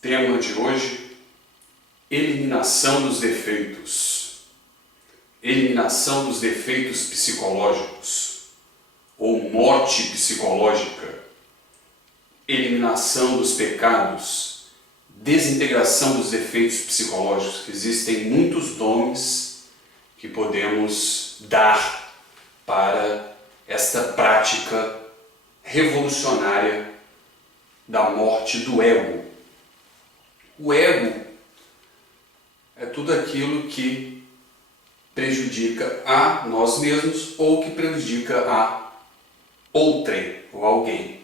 Tema de hoje: eliminação dos defeitos. Eliminação dos defeitos psicológicos ou morte psicológica. Eliminação dos pecados. Desintegração dos defeitos psicológicos. Existem muitos nomes que podemos dar para esta prática revolucionária da morte do ego. O ego é tudo aquilo que prejudica a nós mesmos ou que prejudica a outrem ou alguém.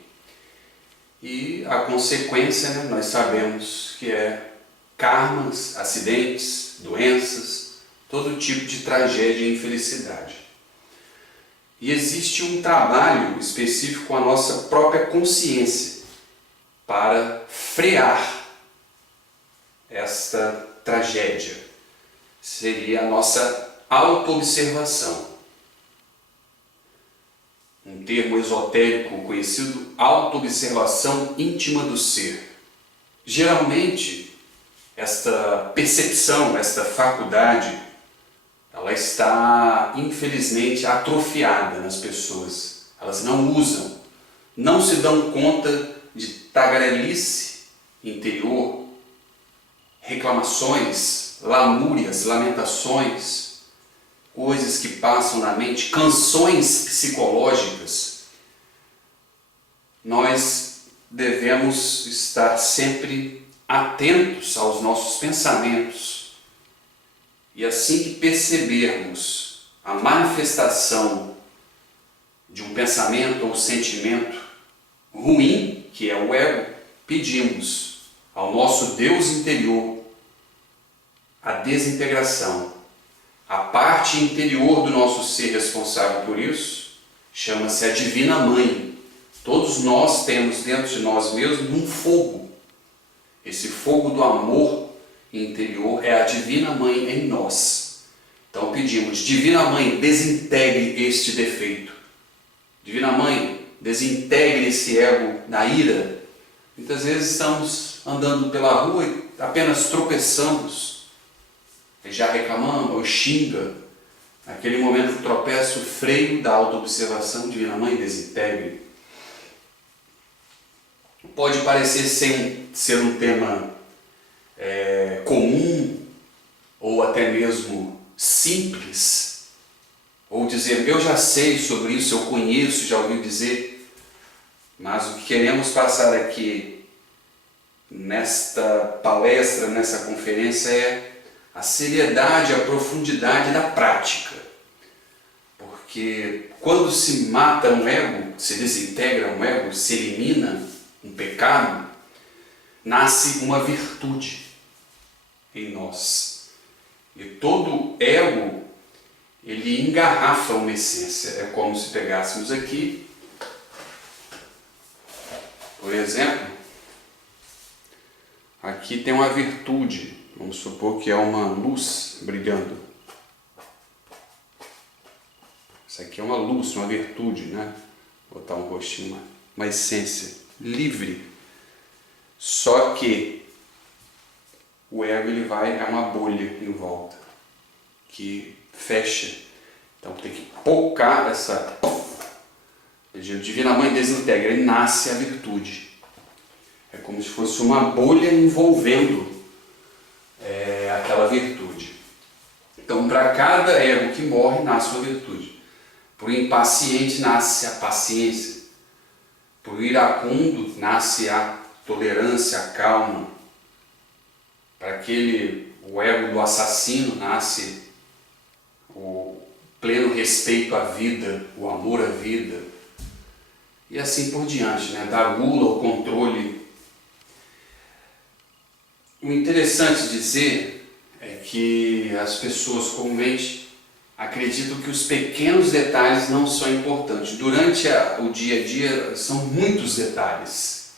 E a consequência, nós sabemos que é karmas, acidentes, doenças, todo tipo de tragédia e infelicidade. E existe um trabalho específico com a nossa própria consciência para frear esta tragédia. Seria a nossa autoobservação. Um termo esotérico conhecido, autoobservação íntima do ser. Geralmente, esta percepção, esta faculdade, ela está infelizmente atrofiada nas pessoas. Elas não usam, não se dão conta de tagarelice interior, reclamações, lamúrias, lamentações, coisas que passam na mente, canções psicológicas. Nós devemos estar sempre atentos aos nossos pensamentos. E assim que percebermos a manifestação de um pensamento ou sentimento ruim, que é o ego, pedimos ao nosso Deus interior a desintegração. A parte interior do nosso ser responsável por isso chama-se a Divina Mãe. Todos nós temos dentro de nós mesmos um fogo. Esse fogo do amor interior é a Divina Mãe em nós. Então pedimos: Divina Mãe, desintegre este defeito. Divina Mãe, desintegre esse ego da ira. Muitas vezes estamos andando pela rua e apenas tropeçamos, e já reclamamos ou xinga. Naquele momento do tropeço, o freio da autoobservação, Divina Mãe, desintegre. Pode parecer ser um tema comum, ou até mesmo simples, ou dizer: eu já sei sobre isso, eu conheço, já ouvi dizer. Mas o que queremos passar aqui nesta palestra, nessa conferência, é a seriedade, a profundidade da prática. Porque quando se mata um ego, se desintegra um ego, se elimina um pecado, nasce uma virtude em nós. E todo ego, ele engarrafa uma essência. É como se pegássemos aqui, por exemplo, aqui tem uma virtude. Vamos supor que é uma luz brilhando. Isso aqui é uma luz, uma virtude, né? Vou botar um rostinho, uma essência livre. Só que o ego, ele é uma bolha em volta que fecha. Então tem que pocar essa... Divina Mãe, desintegra, e nasce a virtude. É como se fosse uma bolha envolvendo aquela virtude. Então, para cada ego que morre, nasce uma virtude. Por impaciente, nasce a paciência. Por iracundo, nasce a tolerância, a calma. Para o ego do assassino, nasce o pleno respeito à vida, o amor à vida. E assim por diante, né? Da gula ao controle. O interessante dizer é que as pessoas comumente acreditam que os pequenos detalhes não são importantes. Durante o dia a dia são muitos detalhes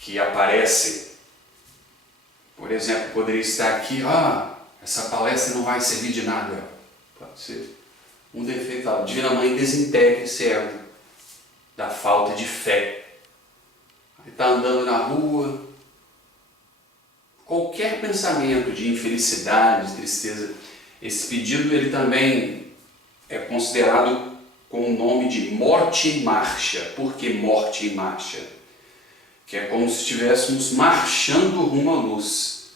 que aparecem. Por exemplo, poderia estar aqui: essa palestra não vai servir de nada. Pode ser um defeito. Divina Mãe, desintegre esse ego da falta de fé. Ele está andando na rua, qualquer pensamento de infelicidade, de tristeza, esse pedido ele também é considerado com o nome de morte em marcha. Por que morte em marcha? Que é como se estivéssemos marchando rumo à luz.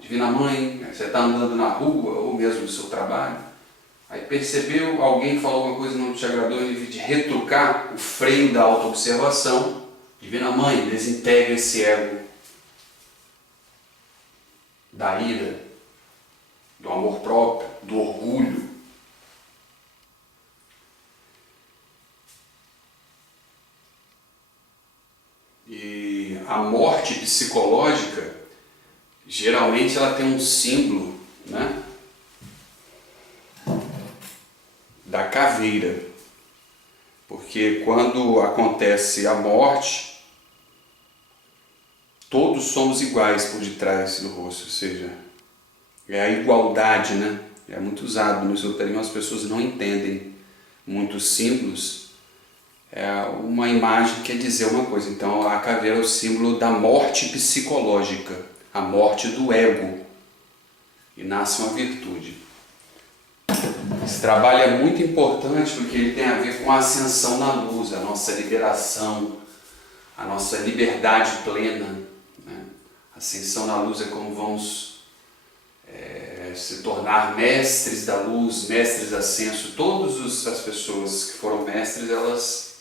Divina Mãe, você está andando na rua ou mesmo no seu trabalho, aí percebeu, alguém falou alguma coisa que não te agradou, em vez de retrucar o freio da autoobservação, Divina Mãe, desintegra esse ego da ira, do amor próprio, do orgulho. E a morte psicológica, geralmente ela tem um símbolo, né, da caveira. Porque quando acontece a morte, todos somos iguais por detrás do rosto, ou seja, é a igualdade, né? É muito usado no esoterismo, as pessoas não entendem muitos símbolos. É uma imagem que quer dizer uma coisa. Então a caveira é o símbolo da morte psicológica, a morte do ego, e nasce uma virtude. Esse trabalho é muito importante porque ele tem a ver com a ascensão na luz, a nossa liberação, a nossa liberdade plena, né? A ascensão na luz é como vamos se tornar mestres da luz, mestres ascenso. Todas as pessoas que foram mestres, elas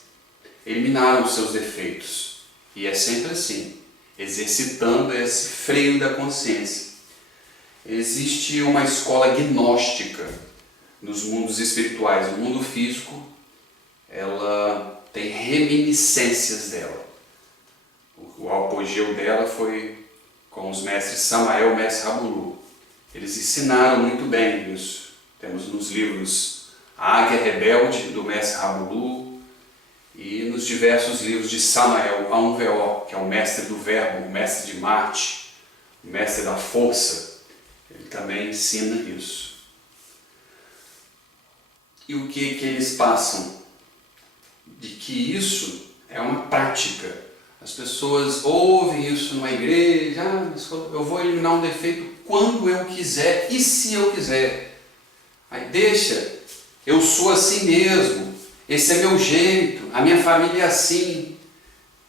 eliminaram os seus defeitos. E é sempre assim, exercitando esse freio da consciência. Existe uma escola gnóstica nos mundos espirituais. No mundo físico, ela tem reminiscências dela. O apogeu dela foi com os mestres Samael e mestre Rabulu. Eles ensinaram muito bem isso. Temos nos livros A Águia Rebelde, do mestre Rabulu, e nos diversos livros de Samael, A1VO, que é o mestre do verbo, o mestre de Marte, o mestre da força. Ele também ensina isso. E o que eles passam? De que isso é uma prática. As pessoas ouvem isso numa igreja, eu vou eliminar um defeito quando eu quiser e se eu quiser. Aí deixa, eu sou assim mesmo, esse é meu jeito, a minha família é assim.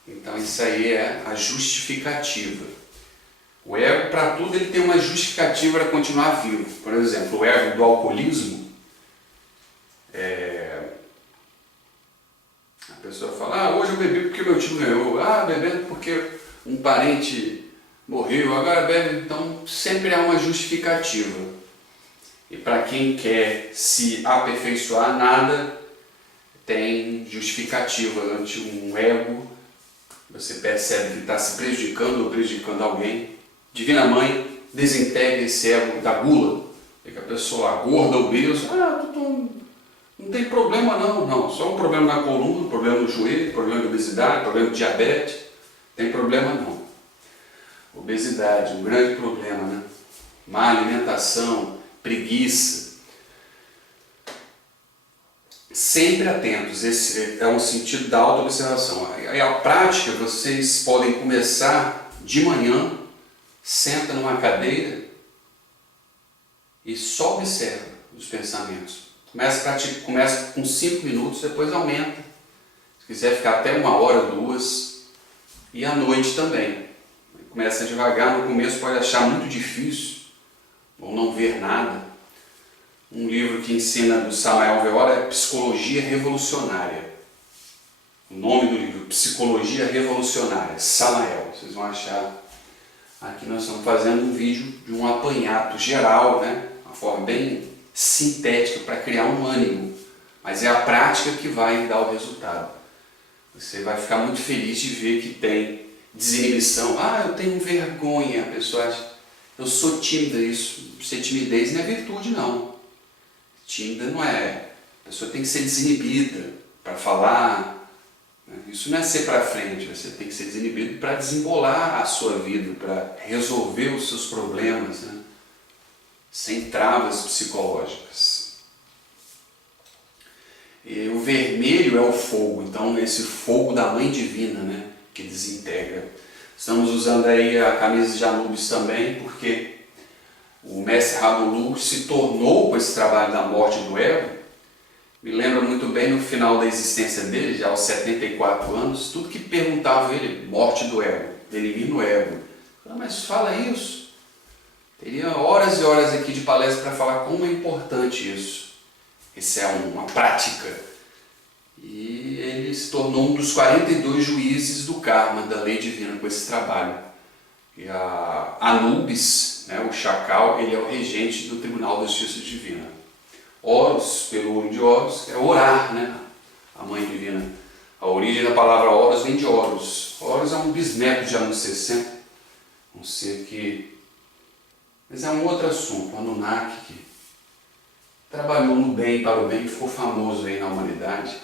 Então isso aí é a justificativa. O ego, para tudo, ele tem uma justificativa para continuar vivo. Por exemplo, o ego do alcoolismo, a pessoa fala, hoje eu bebi porque meu tio ganhou, bebendo porque um parente morreu, agora bebe. Então sempre há uma justificativa. E para quem quer se aperfeiçoar, nada tem justificativa ante um ego. Você percebe que está se prejudicando ou prejudicando alguém. Divina Mãe, desintegra esse ego da gula. É que a pessoa gorda, obesa, não tem problema não, só um problema na coluna, problema no joelho, problema de obesidade, problema de diabetes, tem problema não. Obesidade, um grande problema, né? Má alimentação, preguiça. Sempre atentos, esse é um sentido da autoobservação. A prática vocês podem começar de manhã, senta numa cadeira e só observa os pensamentos. Começa com 5 minutos, depois aumenta. Se quiser ficar até 1 hora, 2, e à noite também. Começa devagar, no começo pode achar muito difícil, ou não ver nada. Um livro que ensina do Samael Weor é Psicologia Revolucionária. O nome do livro, Psicologia Revolucionária, Samael. Vocês vão achar. Aqui nós estamos fazendo um vídeo de um apanhado geral, né? Uma forma bem sintética para criar um ânimo, mas é a prática que vai dar o resultado. Você vai ficar muito feliz de ver que tem desinibição. Eu tenho vergonha. A pessoa acha, eu sou tímida. Isso, ser timidez não é virtude não. Tímida não é. A pessoa tem que ser desinibida para falar. Isso não é ser para frente. Você tem que ser desinibido para desembolar a sua vida, para resolver os seus problemas, né? Sem travas psicológicas. E o vermelho é o fogo, então esse fogo da Mãe Divina, né, que desintegra. Estamos usando aí a camisa de Anubis também, porque o mestre Rabolu se tornou com esse trabalho da morte do ego. Me lembra muito bem no final da existência dele, já aos 74 anos, tudo que perguntava ele, morte do ego, elimina o ego. Mas fala isso. Teria horas e horas aqui de palestra para falar como é importante isso. Isso é uma prática. E ele se tornou um dos 42 juízes do karma, da lei divina, com esse trabalho. E a Anubis, né, o chacal, ele é o regente do Tribunal da Justiça Divina. Horus, pelo olho de Horus, é orar, né? A mãe divina. A origem da palavra Horus vem de Horus. Horus é um bisneto de Anu 60, um ser que... Mas é um outro assunto, o Anunnaki, que trabalhou no bem, para o bem, e ficou famoso aí na humanidade.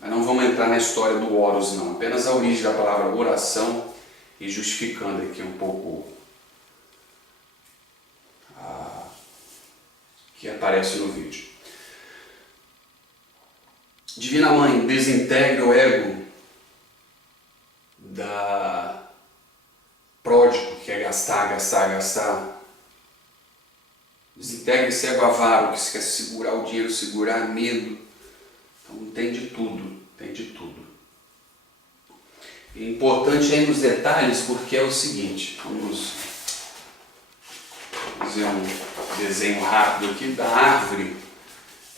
Mas não vamos entrar na história do Horus, não. Apenas a origem da palavra oração e justificando aqui um pouco que aparece no vídeo. Divina Mãe, desintegre o ego da pródigo, que é gastar, gastar, gastar. Desintegre esse ego avaro, que quer segurar o dinheiro, segurar medo. Então tem de tudo, tem de tudo. E importante aí nos detalhes, porque é o seguinte, vamos fazer um desenho rápido aqui da árvore.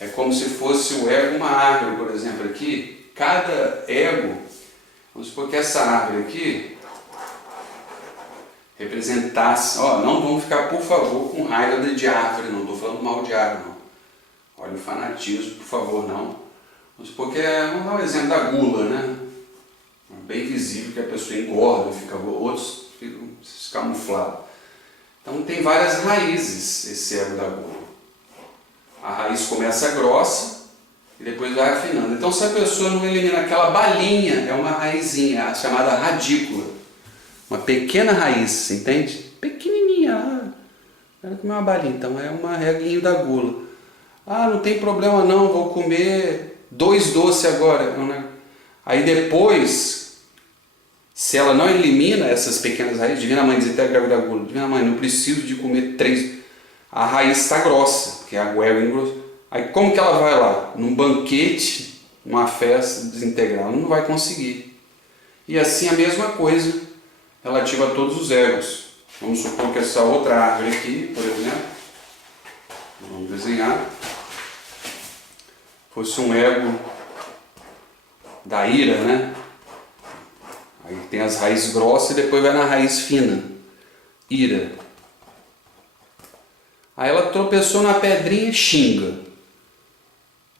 É como se fosse o ego uma árvore, por exemplo, aqui. Cada ego, vamos supor que essa árvore aqui representasse... não vamos ficar, por favor, com raiva de árvore, não estou falando mal de árvore, não. Olha o fanatismo, por favor, não. Vamos supor que vamos dar um exemplo da gula, né? Bem visível que a pessoa engorda, outros ficam camuflados. Então tem várias raízes esse ego da gula. A raiz começa grossa e depois vai afinando. Então se a pessoa não elimina aquela balinha, é uma raizinha, chamada radícula. Uma pequena raiz, entende? Pequenininha. Ela come uma balinha, então é uma reguinho da gula. Não tem problema não, vou comer 2 doces agora. Aí depois, se ela não elimina essas pequenas raízes, Divina Mãe, desintegra a gula. Divina Mãe, não preciso de comer 3. A raiz está grossa, porque a ego engrossou. Aí como que ela vai lá? Num banquete, numa festa, desintegrar? Ela não vai conseguir. E assim a mesma coisa relativa a todos os egos. Vamos supor que essa outra árvore aqui, por exemplo, vamos desenhar, fosse um ego da ira, né? Aí tem as raízes grossas e depois vai na raiz fina, ira. Aí ela tropeçou na pedrinha e xinga.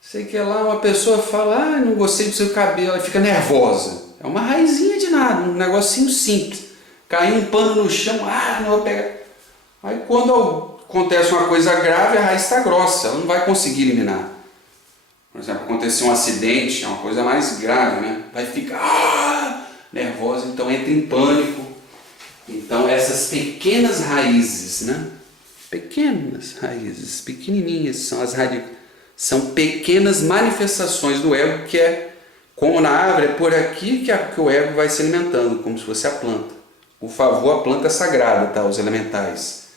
Sei que lá uma pessoa fala, não gostei do seu cabelo, ela fica nervosa. É uma raizinha de nada, um negocinho simples. Caiu um pano no chão, não vou pegar. Aí quando acontece uma coisa grave, a raiz está grossa, ela não vai conseguir eliminar. Por exemplo, aconteceu um acidente, é uma coisa mais grave, né? Vai ficar nervosa, então entra em pânico. Então essas pequenas raízes, né? Pequenas raízes, pequenininhas, são as raízes. São pequenas manifestações do ego, que é como na árvore, é por aqui que o ego vai se alimentando, como se fosse a planta. Por favor, a planta é sagrada, tá? Os elementais.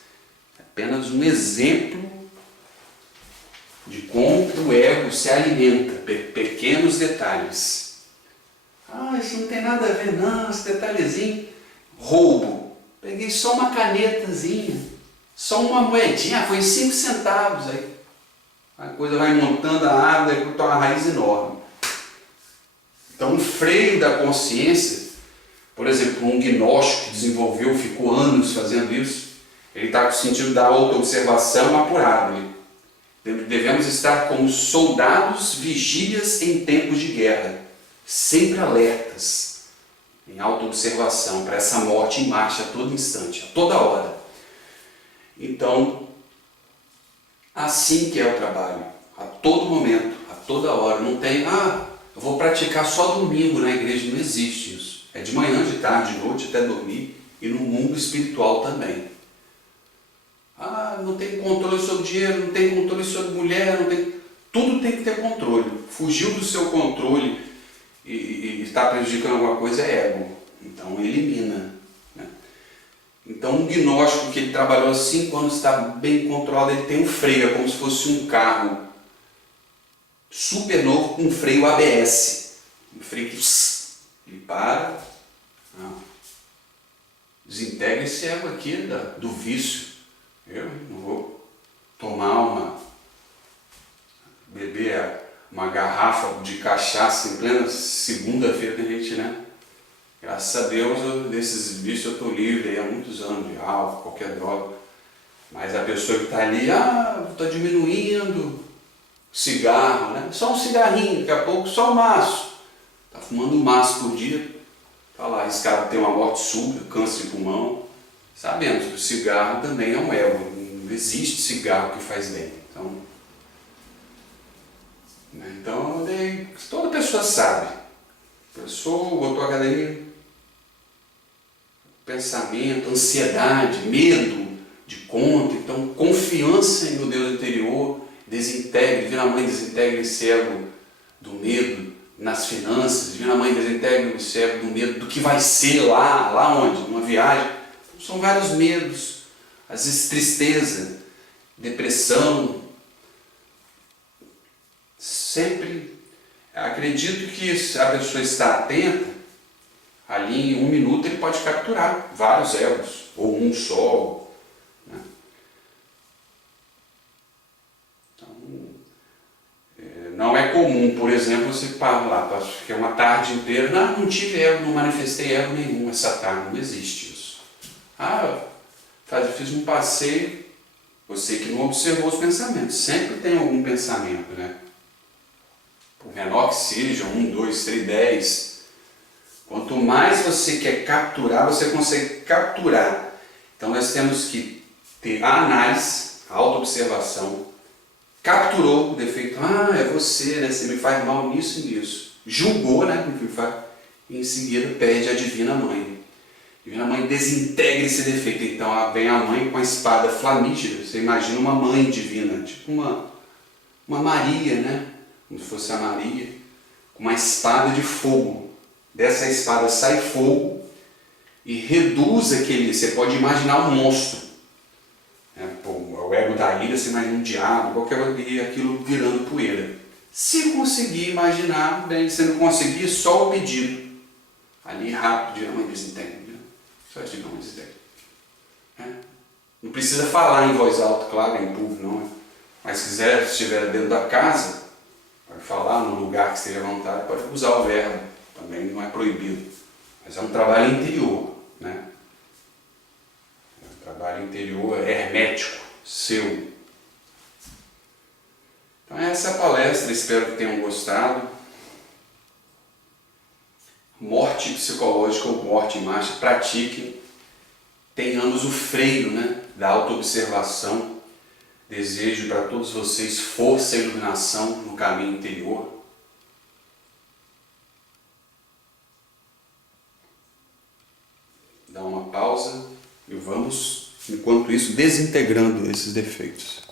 Apenas um exemplo de como o ego se alimenta, pequenos detalhes. Isso não tem nada a ver não, esse detalhezinho. Roubo. Peguei só uma canetazinha, só uma moedinha, foi 5 centavos. Aí a coisa vai montando a árvore, aí tem uma raiz enorme. Então o freio da consciência, por exemplo, um gnóstico que desenvolveu, ficou anos fazendo isso, ele está com o sentido da auto-observação apurado. Devemos estar como soldados vigílias em tempos de guerra, sempre alertas, em auto-observação, para essa morte em marcha a todo instante, a toda hora. Então, assim que é o trabalho, a todo momento, a toda hora. Não tem, eu vou praticar só domingo na igreja, não existe isso. É de manhã, de tarde, de noite, até dormir, e no mundo espiritual também. Não tem controle sobre dinheiro, não tem controle sobre mulher, não tem... Tudo tem que ter controle. Fugiu do seu controle e está prejudicando alguma coisa é ego. Então elimina. Então um gnóstico que ele trabalhou há 5 anos, está bem controlado, ele tem um freio, é como se fosse um carro super novo com um freio ABS. Um freio que ele para, desintegra esse ego aqui do vício. Eu não vou beber uma garrafa de cachaça em plena segunda-feira, tem gente, né? Graças a Deus, desses vícios eu estou livre aí há muitos anos, de álcool, qualquer droga. Mas a pessoa que está ali, está diminuindo cigarro, né? Só um cigarrinho, daqui a pouco só um maço. Está fumando um maço por dia, está lá arriscado de ter uma morte súbita, câncer de pulmão. Sabemos que o cigarro também é um ego, não existe cigarro que faz bem. Então toda pessoa sabe. A pessoa botou a academia, pensamento, ansiedade, medo de conta, então confiança no Deus interior, Divina Mãe desintegra esse ego do medo nas finanças, Divina Mãe desintegra esse ego do medo do que vai ser lá onde? Numa viagem. Então, são vários medos, às vezes tristeza, depressão. Sempre acredito que se a pessoa está atenta, ali em 1 minuto ele pode capturar vários egos, ou um só. Né? Então, não é comum, por exemplo, você para lá, ficar uma tarde inteira, não tive ego, não manifestei ego nenhum essa tarde, não existe isso. Fiz um passeio, você que não observou os pensamentos, sempre tem algum pensamento, né? Por menor que seja, 1, 2, 3, 10. Quanto mais você quer capturar, você consegue capturar. Então nós temos que ter a análise, a auto-observação. Capturou o defeito. É você, né? Você me faz mal nisso e nisso. Julgou, né? E em seguida pede a Divina Mãe. A Divina Mãe desintegra esse defeito. Então vem a mãe com a espada flamígera. Você imagina uma mãe divina, tipo uma Maria, né? Como se fosse a Maria, com uma espada de fogo. Dessa espada sai fogo e reduz aquele. Você pode imaginar um monstro. O ego da ira, você imagina um diabo, qualquer coisa, e aquilo virando poeira. Se conseguir imaginar, bem, se não conseguir, só o pedido. Ali rápido, Divina Mãe desintegra. Só Divina Mãe desintegra. Não precisa falar em voz alta, claro, em público, não. Mas se quiser, se estiver dentro da casa, pode falar no lugar que esteja à vontade, pode usar o verbo, também não é proibido. Mas é um trabalho interior, né? É um trabalho interior hermético, seu. Então essa é a palestra, espero que tenham gostado. Morte psicológica ou morte em marcha, pratiquem. Tenhamos o freio, né, da autoobservação. Desejo para todos vocês força e iluminação no caminho interior. Dá uma pausa e vamos, enquanto isso, desintegrando esses defeitos.